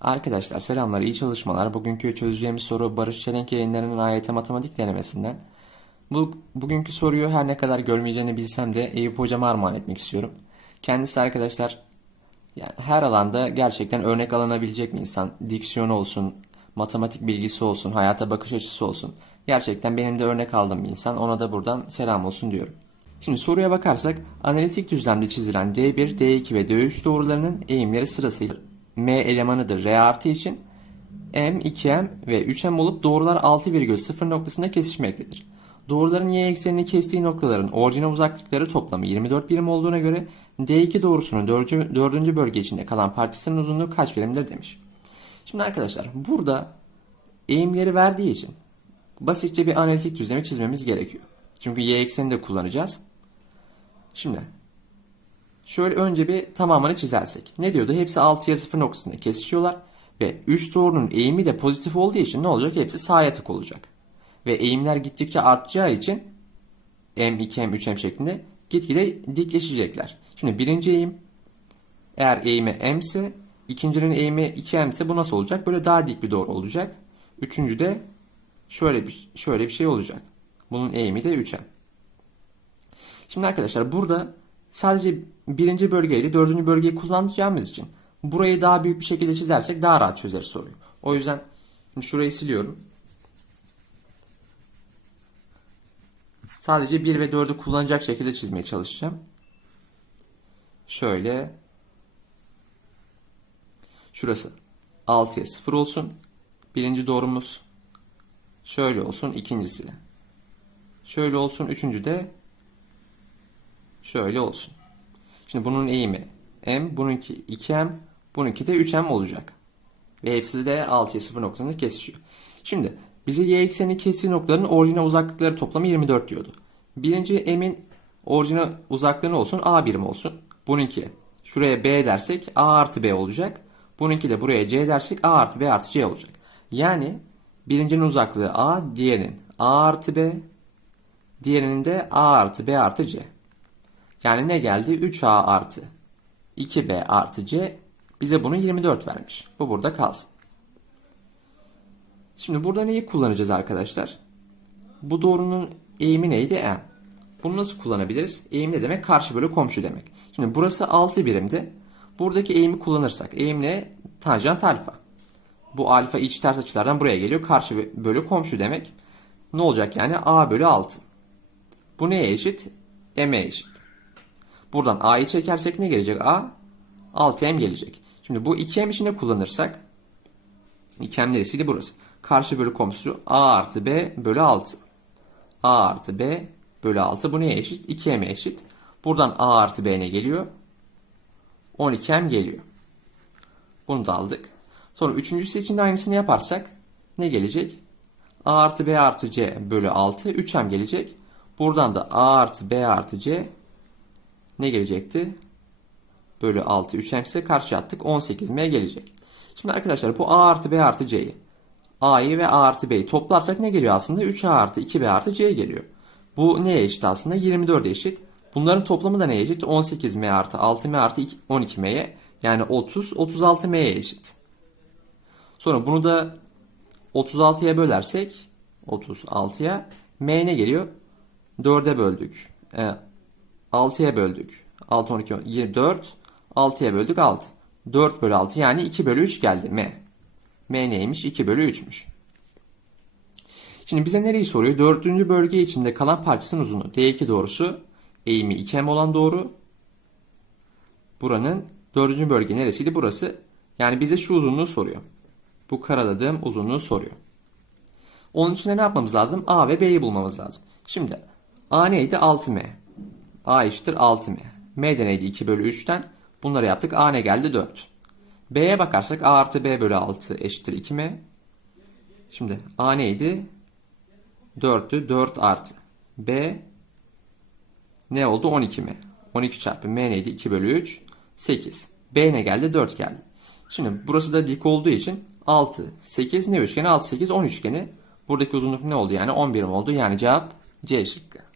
Arkadaşlar selamlar, iyi çalışmalar. Bugünkü çözeceğimiz soru Barış Çelenk yayınlarının AYT matematik denemesinden. Bu, bugünkü soruyu her ne kadar görmeyeceğini bilsem de Eyüp hocama armağan etmek istiyorum. Kendisi arkadaşlar yani her alanda gerçekten örnek alınabilecek bir insan. Diksiyonu olsun, matematik bilgisi olsun, hayata bakış açısı olsun. Gerçekten benim de örnek aldığım bir insan. Ona da buradan selam olsun diyorum. Şimdi soruya bakarsak analitik düzlemde çizilen D1, D2 ve D3 doğrularının eğimleri sırasıyla M elemanıdır R artı için M, 2M ve 3M olup doğrular 6,0 noktasında kesişmektedir. Doğruların y eksenini kestiği noktaların orijinal uzaklıkları toplamı 24 birim olduğuna göre D2 doğrusunun 4. bölge içinde kalan parçasının uzunluğu kaç birimdir demiş. Şimdi arkadaşlar burada eğimleri verdiği için basitçe bir analitik düzlemi çizmemiz gerekiyor. Çünkü y eksenini de kullanacağız. Şimdi şöyle önce bir tamamını çizersek. Ne diyordu? Hepsi 6'ya 0 noktasında kesişiyorlar. Ve 3 doğrunun eğimi de pozitif olduğu için ne olacak? Hepsi sağa yatık olacak. Ve eğimler gittikçe artacağı için M2, M3, M şeklinde gitgide dikleşecekler. Şimdi birinci eğim eğer eğimi M ise ikincinin eğimi 2M ise bu nasıl olacak? Böyle daha dik bir doğru olacak. Üçüncü de şöyle bir, şöyle bir şey olacak. Bunun eğimi de 3M. Şimdi arkadaşlar burada sadece birinci bölgeyle dördüncü bölgeyi kullanacağımız için burayı daha büyük bir şekilde çizersek daha rahat çözeriz soruyu. O yüzden şurayı siliyorum. Sadece 1 ve 4'ü kullanacak şekilde çizmeye çalışacağım. Şöyle. Şurası 6'ya 0 olsun. Birinci doğrumuz. Şöyle olsun. ikincisi. Şöyle olsun. Üçüncü de şöyle olsun. Şimdi bunun eğimi m, bununki 2m, bununki de 3m olacak. Ve hepsi de 6'ya 0 noktasında kesişiyor. Şimdi bize y ekseni kestiği noktaların orijinal uzaklıkları toplamı 24 diyordu. Birinci m'in orijinal uzaklığı ne olsun? a birim olsun. Bununki şuraya b dersek a artı b olacak. Bununki de buraya c dersek a artı b artı c olacak. Yani birincinin uzaklığı a, diğerinin a artı b, diğerinin de a artı b artı c. Yani ne geldi? 3a artı 2b artı c bize bunu 24 vermiş. Bu burada kalsın. Şimdi burada neyi kullanacağız arkadaşlar? Bu doğrunun eğimi neydi? M. Bunu nasıl kullanabiliriz? Eğim ne demek? Karşı bölü komşu demek. Şimdi burası 6 birimdi. Buradaki eğimi kullanırsak eğim ne? Tanjant alfa. Bu alfa iç ters açılardan buraya geliyor. Karşı bölü komşu demek. Ne olacak yani? A bölü 6. Bu neye eşit? M'e eşit. Buradan A'yı çekersek ne gelecek? A 6M gelecek. Şimdi bu 2M içinde kullanırsak 2M neresiydi? Burası. Karşı bölü komşusu A artı B bölü 6. A artı B bölü 6. Bu neye eşit? 2M'e eşit. Buradan A artı B ne geliyor? 12M geliyor. Bunu da aldık. Sonra üçüncüsü için de aynısını yaparsak ne gelecek? A artı B artı C bölü 6. 3M gelecek. Buradan da A artı B artı C ne gelecekti? Bölü 6 3M ise karşı attık 18M gelecek. Şimdi arkadaşlar bu A artı B artı C'yi A'yı ve A artı B'yi toplarsak ne geliyor aslında? 3A artı 2B artı C geliyor. Bu neye eşit aslında? 24 eşit. Bunların toplamı da neye eşit? 18M artı 6M artı 12M'ye yani 30 36M'ye eşit. Sonra bunu da 36'ya bölersek 36'ya M ne geliyor? 4'e böldük. E, 6'ya böldük. 6, 12, 24. 6'ya böldük 6. 4 bölü 6 yani 2 bölü 3 geldi M. M neymiş? 2 bölü 3'müş. Şimdi bize nereyi soruyor? Dördüncü bölge içinde kalan parçasının uzunluğu. D2 doğrusu eğimi 2M olan doğru. Buranın dördüncü bölge neresiydi? Burası. Yani bize şu uzunluğu soruyor. Bu karaladığım uzunluğu soruyor. Onun için ne yapmamız lazım? A ve B'yi bulmamız lazım. Şimdi A neydi? 6M. A eşittir 6M. M de neydi? 2 bölü 3'ten. Bunları yaptık. A ne geldi? 4. B'ye bakarsak A artı B bölü 6 eşittir 2M. Şimdi A neydi? 4'tü. 4 artı. B ne oldu? 12M. 12 çarpı M neydi? 2 bölü 3. 8. B ne geldi? 4 geldi. Şimdi burası da dik olduğu için 6, 8 ne üçgeni? 6, 8, 10 üçgeni. Buradaki uzunluk ne oldu yani? 11 mi oldu? Yani cevap C şıkkı.